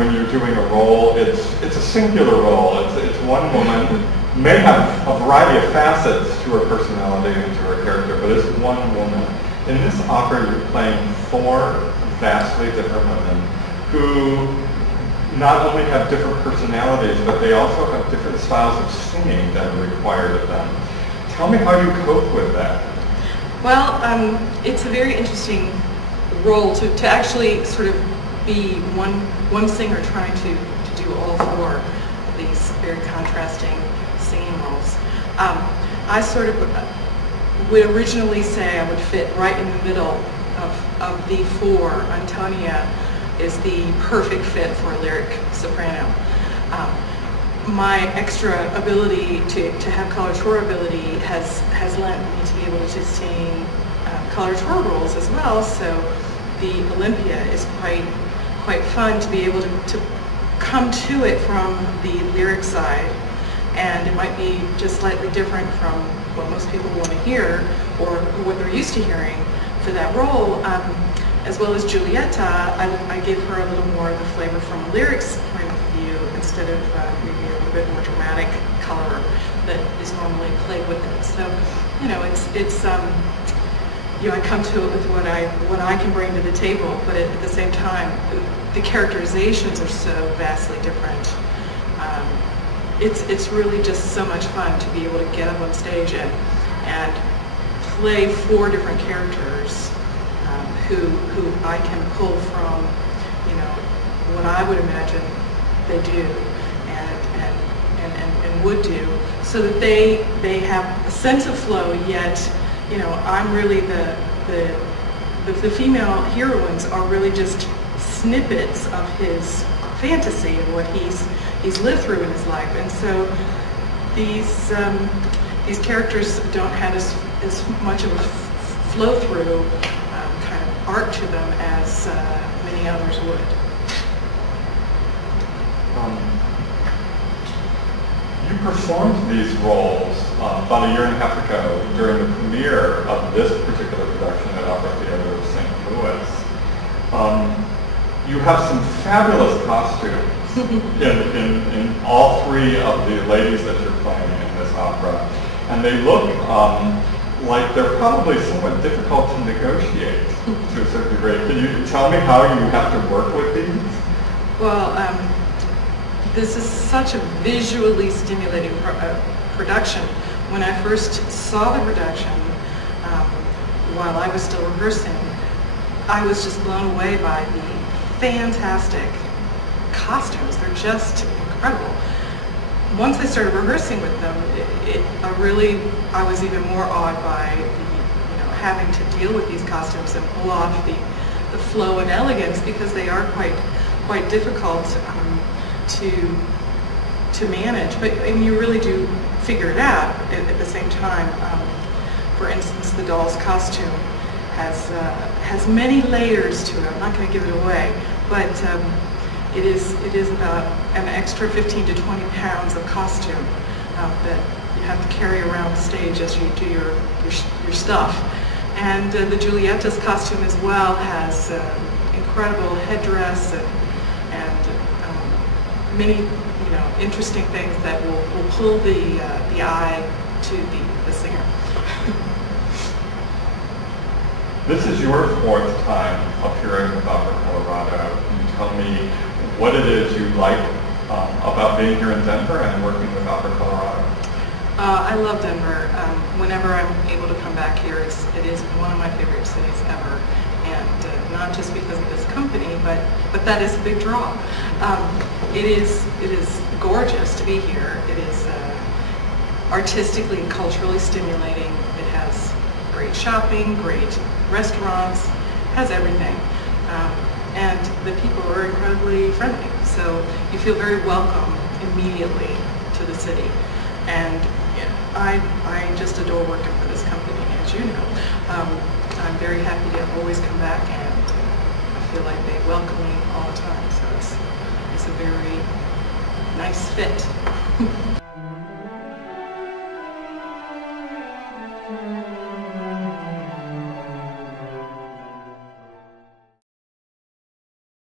when you're doing a role, it's a singular role. It's one woman, may have a variety of facets to her personality and to her character, but it's one woman. In this opera, you're playing four vastly different women who not only have different personalities, but they also have different styles of singing that are required of them. Tell me how you cope with that. Well, it's a very interesting role to actually sort of be one singer trying to do all four of these very contrasting singing roles. I sort of would originally say I would fit right in the middle of the four. Antonia is the perfect fit for a lyric soprano. My extra ability to have coloratura ability has lent me to be able to sing coloratura roles as well. So the Olympia is quite fun to be able to come to it from the lyric side, and it might be just slightly different from what most people want to hear or what they're used to hearing for that role. As well as Giulietta, I gave her a little more of the flavor from a lyrics point of view instead of maybe a little bit more dramatic color that is normally played with it. So, you know, it's you know, I come to it with what I can bring to the table, but at the same time, the characterizations are so vastly different. It's really just so much fun to be able to get up on stage and play four different characters who I can pull from, you know, what I would imagine they do and would do, so that they have a sense of flow, yet, you know, I'm really the female heroines are really just snippets of his fantasy and what he's lived through in his life. And so these characters don't have as much of a flow through kind of arc to them as many others would. You performed these roles about a year and a half ago during the premiere of this particular production at Opera Theater of St. Louis. You have some fabulous costumes in all three of the ladies that you're playing in this opera, and they look like they're probably somewhat difficult to negotiate to a certain degree. Can you tell me how you have to work with these? Well, this is such a visually stimulating production. When I first saw the production, while I was still rehearsing, I was just blown away by the fantastic costumes. They're just incredible. Once I started rehearsing with them, I was even more awed by having to deal with these costumes and pull off the flow and elegance, because they are quite difficult to manage, but you really do figure it out at the same time. For instance, the doll's costume has many layers to it. I'm not going to give it away, but it is about an extra 15 to 20 pounds of costume that you have to carry around the stage as you do your stuff. And the Giulietta's costume as well has incredible headdress and many interesting things that will pull the eye to the singer. This is your fourth time appearing with Opera Colorado. Can you tell me what it is you like about being here in Denver and working with Opera Colorado? I love Denver. Whenever I'm able to come back here, it is one of my favorite cities ever. And not just because of this company, but that is a big draw. It is gorgeous to be here. It is artistically and culturally stimulating. It has great shopping, great restaurants, has everything. And the people are incredibly friendly. So you feel very welcome immediately to the city. And I just adore working for this company, as you know. I'm very happy to always come back, and I feel like they welcome me all the time. So it's a very nice fit.